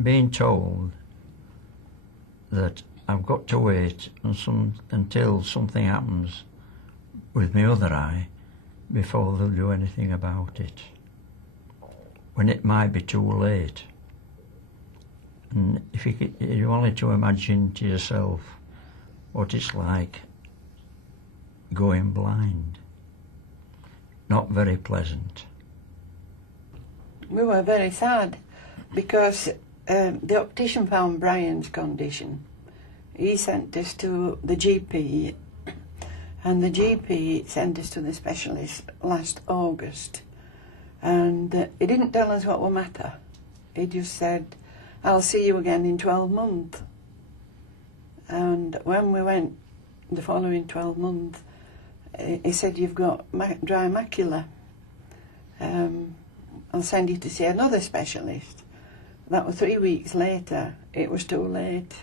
being told that I've got to wait until something happens with my other eye before they'll do anything about it, when it might be too late. And if you only to imagine to yourself what it's like going blind. Not very pleasant. We were very sad because the optician found Brian's condition. He sent us to the GP, and the GP sent us to the specialist last August. And he didn't tell us what was the matter. He just said, "I'll see you again in 12 months." And when we went the following 12 months, he said, "You've got dry macula. I'll send you to see another specialist." That was 3 weeks later. It was too late.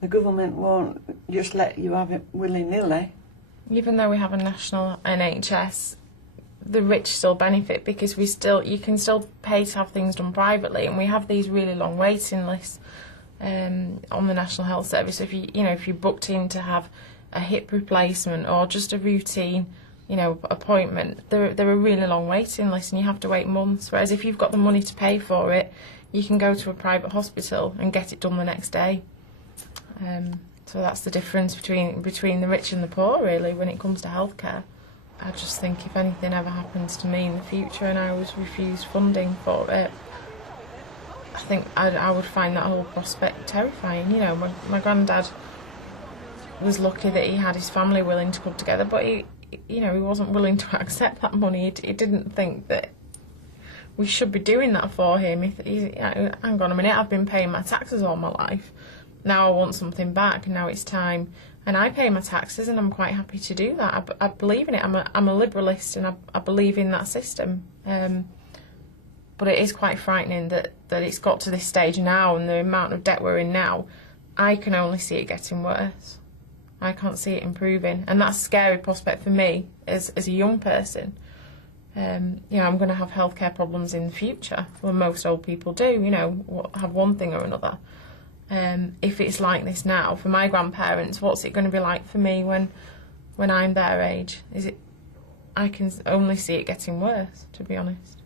The government won't just let you have it willy-nilly. Even though we have a national NHS, the rich still benefit because you can still pay to have things done privately, and we have these really long waiting lists on the National Health Service. If you're booked in to have a hip replacement or just a routine, appointment, there are really long waiting lists, and you have to wait months. Whereas if you've got the money to pay for it, you can go to a private hospital and get it done the next day. So that's the difference between the rich and the poor, really, when it comes to healthcare. I just think if anything ever happens to me in the future and I was refused funding for it, I think I would find that whole prospect terrifying. My granddad was lucky that he had his family willing to come together, but he wasn't willing to accept that money. He didn't think that we should be doing that for him. Hang on a minute, I've been paying my taxes all my life. Now I want something back, and now it's time. And I pay my taxes, and I'm quite happy to do that. I believe in it. I'm a liberalist, and I believe in that system. But it is quite frightening that it's got to this stage now, and the amount of debt we're in now, I can only see it getting worse. I can't see it improving, and that's a scary prospect for me as a young person. I'm going to have healthcare problems in the future, well, most old people do, have one thing or another. If it's like this now for my grandparents, what's it going to be like for me when I'm their age? I can only see it getting worse, to be honest.